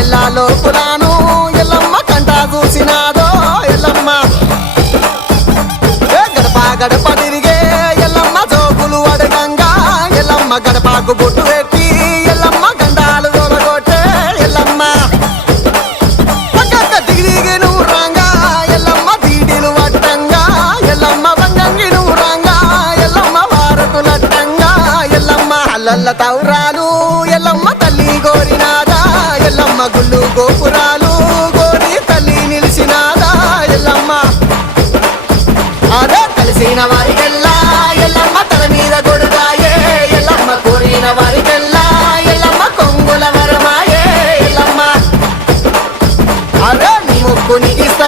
ఎల్లాలో పురాను ఎల్లమ్మ కంట చూసినాదో ఎల్లమ్మ గడప గడప తిరిగే ఎల్లమ్మ జోకులు అడగంగా ఎల్లమ్మ గడపకు బొట్టు పెట్టి ఎల్లమ్మ గండాలు తొలగొట్టే ఎల్లమ్మ పక్కక్క దిగి నువ్వు రాంగా ఎల్లమ్మ దీడిలు వట్టంగా ఎల్లమ్మ వంగంగి నువ్వు రాంగా ఎల్లమ్మ వారతులట్టంగా ఎల్లమ్మ అల్లల్ల తౌరాలు ఎల్లమ్మ తల్లి గోరినాదా ఎల్లమ్మ గుళ్ళు గోపురాలు